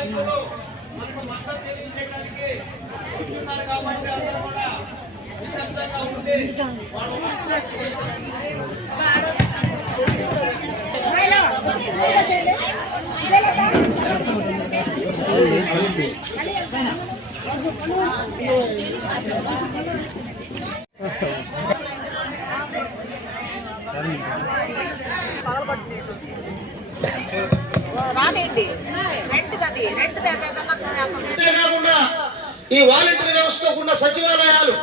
నాయకులు మనకు మద్దతు తెలియజేయడానికి కూర్చున్నారు కాబట్టి అందరూ కూడా నిశ్శబ్దంగా ఉండి అంతేకాకుండా ఈ వాలంటీర్ వ్యవస్థ కూడా సచివాలయాలు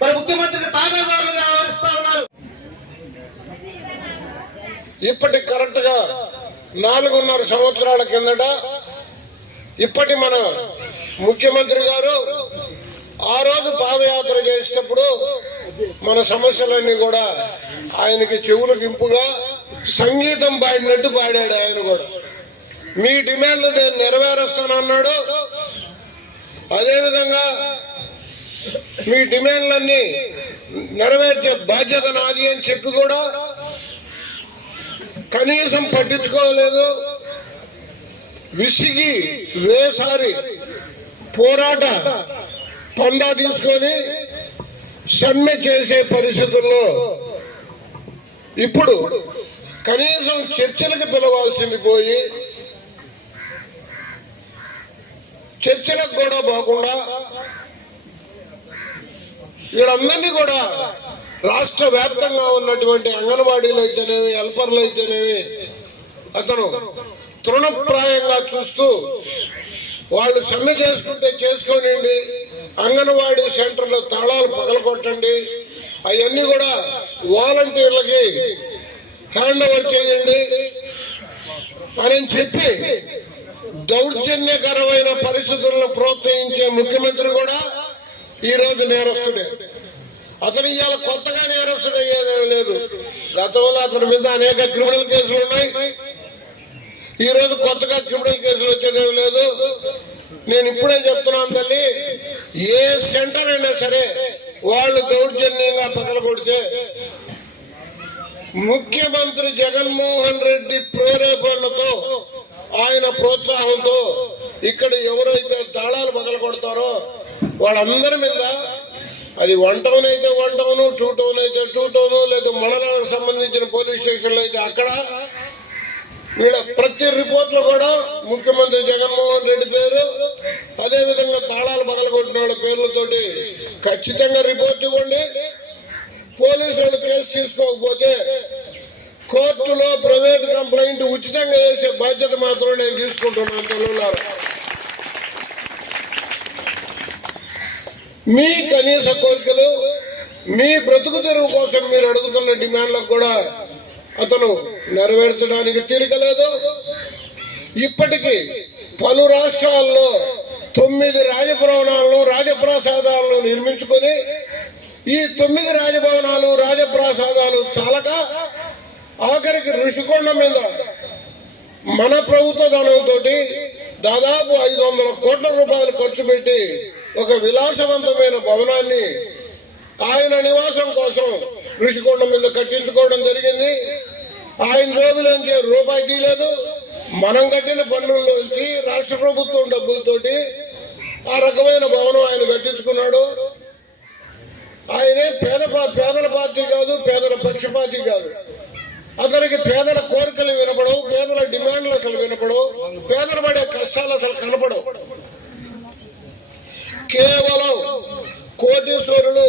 మరి ముఖ్యమంత్రికి తాబేదారులుగా వ్యవహరిస్తా ఉన్నారు. ఇప్పటి కరెక్ట్ గా 4.5 సంవత్సరాల కిందట ఇప్పటి మన ముఖ్యమంత్రి గారు ఆ రోజు పాదయాత్ర చేసేటప్పుడు మన సమస్యలన్నీ కూడా ఆయనకి చెవులకు ఇంపుగా సంగీతం పాడినట్టు పాడాడు. ఆయన కూడా మీ డిమాండ్లు నేను నెరవేరుస్తానన్నాడు. అదేవిధంగా మీ డిమాండ్లన్నీ నెరవేర్చే బాధ్యత నాది అని చెప్పి కూడా కనీసం పట్టించుకోలేదు. విసిగి వేసారి పోరాట పందా తీసుకొని సమ్మె చేసే పరిస్థితుల్లో ఇప్పుడు కనీసం చర్చలకు పిలవాల్సింది పోయి చర్చలకు కూడా పోకుండా వీళ్ళందరినీ కూడా రాష్ట్ర వ్యాప్తంగా ఉన్నటువంటి అంగన్వాడీలు అయితేనేవి, హెల్పర్లు అయితేనేవి అతను తృణప్రాయంగా చూస్తూ వాళ్ళు సమ్మె చేసుకుంటే చేసుకోనండి, అంగన్వాడీ సెంటర్లో తాళాలు పగలగొట్టండి, అవన్నీ కూడా వాలంటీర్లకి హ్యాండ్ ఓవర్ చేయండి అని చెప్పి దౌర్జన్యకరమైన పరిస్థితులను ప్రోత్సహించే ముఖ్యమంత్రి కూడా ఈ రోజు నేరస్తుడే. అతను ఇవాళ కొత్తగా నేరస్తుడయ్యేదేం లేదు. గతంలో అతని మీద అనేక క్రిమినల్ కేసులు ఉన్నాయి. ఈ రోజు కొత్తగా క్రిమినల్ కేసులు వచ్చేదేం లేదు. నేను ఇప్పుడే చెప్తున్నాను తల్లి, ఏ సెంటర్ అయినా సరే వాళ్ళు దౌర్జన్యంగా పగలగొడితే ముఖ్యమంత్రి జగన్మోహన్ రెడ్డి ప్రేరేపణతో ఆయన ప్రోత్సాహంతో ఇక్కడ ఎవరైతే తాళాలు పగలగొడతారో వాళ్ళందరి మీద, అది 1 టౌన్ అయితే 1 టౌన్, 2 టౌన్ అయితే 2 టౌన్, లేదా మండలానికి సంబంధించిన పోలీస్ స్టేషన్లు అయితే అక్కడ వీళ్ళ ప్రతి రిపోర్ట్లో కూడా ముఖ్యమంత్రి జగన్మోహన్ రెడ్డి పేరు, అదేవిధంగా తాళాలు పగలగొట్టిన వాళ్ళ పేర్లతోటి ఖచ్చితంగా రిపోర్ట్ ఇవ్వండి. పోలీసు వాళ్ళు కేసు తీసుకోకపోతే కోర్టులో ప్రైవేట్ కంప్లైంట్ ఉచితంగా చేసే బాధ్యత మాత్రం నేను తీసుకుంటున్నాను. తెలుగులారు మీ కనీస కోరికలు, మీ బ్రతుకు తెరువు కోసం మీరు అడుగుతున్న డిమాండ్లకు కూడా అతను నెరవేర్చడానికి తీరికలేదు. ఇప్పటికీ పలు రాష్ట్రాల్లో 9 రాజభవనాలను, రాజప్రాసాదాలను నిర్మించుకొని ఈ 9 రాజభవనాలు, రాజప్రాసాదాలు చాలక ఆఖరికి ఋషికొండ మీద మన ప్రభుత్వ ధనంతో దాదాపు 500 కోట్ల రూపాయలు ఖర్చు పెట్టి ఒక విలాసవంతమైన భవనాన్ని ఆయన నివాసం కోసం ఋషికొండ మీద కట్టించుకోవడం జరిగింది. ఆయన జోబులోంచి రూపాయి తీయలేదు. మనం కట్టిన పన్నుల్లోంచి రాష్ట్ర ప్రభుత్వం డబ్బులతోటి ఆ రకమైన భవనం ఆయన కట్టించుకున్నాడు. ఆయనే పేదల పార్టీ కాదు, పేదల పక్షపాతి కాదు. అతనికి పేదల కోరికలు వినపడవు, పేదల డిమాండ్లు అసలు వినపడవు, పేదలు పడే కష్టాలు అసలు కనపడవు. కేవలం కోటీశ్వరులు,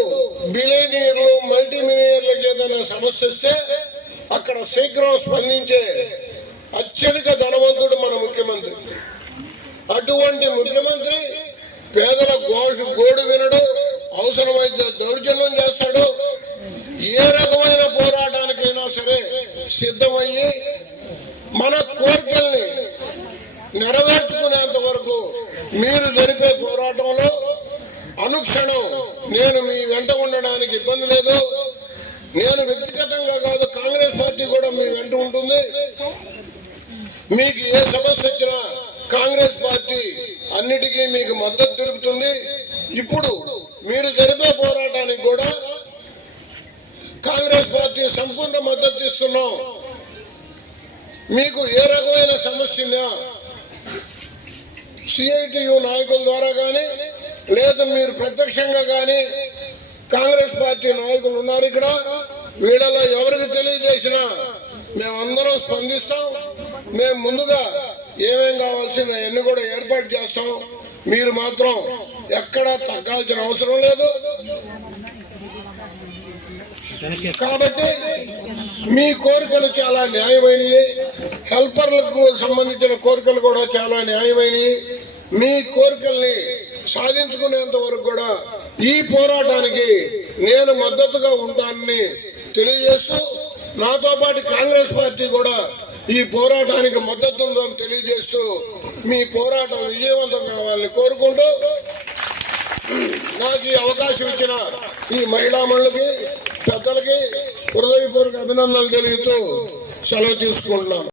బిలియనీర్లు, మల్టీ మిలియనీర్లకు ఏదైనా సమస్య వస్తే అక్కడ శీఘ్రం స్పందించే అత్యధిక ధనవంతుడు మన ముఖ్యమంత్రి. అటువంటి ముఖ్యమంత్రి పేదల గోడు వినడు, అవసరమైతే దౌర్జన్యం చేస్తాడు. ఏ రకమైన పోరాటానికైనా సరే సిద్ధమయ్యి మన కోరికల్ని నెరవేర్చుకునేంత వరకు మీరు జరిపే పోరాటంలో అనుక్షణం నేను మీ వెంట ఉండడానికి ఇబ్బంది లేదు. నేను వ్యక్తిగతంగా కాదు, కాంగ్రెస్ పార్టీ కూడా మీ వెంట ఉంటుంది. మీకు ఏ సమస్య వచ్చినా కాంగ్రెస్ పార్టీ అన్నిటికీ మీకు మద్దతు తెలుపుతుంది. ఇప్పుడు మీరు జరిపే పోరాటానికి కూడా కాంగ్రెస్ పార్టీ సంపూర్ణ మద్దతు ఇస్తున్నాం. మీకు ఏ రకమైన సమస్య సిఐటియు నాయకుల ద్వారా కానీ లేదా మీరు ప్రత్యక్షంగా కానీ కాంగ్రెస్ పార్టీ నాయకులు ఉన్నారు ఇక్కడ, వీళ్ళలో ఎవరికి తెలియజేసినా మేమందరం స్పందిస్తాం. మేము ముందుగా ఏమేం కావాల్సిన అన్ని కూడా ఏర్పాటు చేస్తాం. మీరు మాత్రం ఎక్కడా తగ్గాల్సిన అవసరం లేదు. కాబట్టి మీ కోరికలు చాలా న్యాయమైనవి, హెల్పర్లకు సంబంధించిన కోరికలు కూడా చాలా న్యాయమైనవి. మీ కోరికల్ని సాధించుకునేంత వరకు కూడా ఈ పోరాటానికి నేను మద్దతుగా ఉంటానని తెలియజేస్తూ, నాతో పాటు కాంగ్రెస్ పార్టీ కూడా ఈ పోరాటానికి మద్దతు ఉందని తెలియజేస్తూ మీ పోరాటం విజయవంతం కావాలని కోరుకుంటూ నాకు ఈ అవకాశం ఇచ్చిన ఈ మహిళామణులకి పెద్దలకి హృదయపూర్వక అభినందనలు తెలుపుతూ సెలవు తీసుకుంటున్నాను.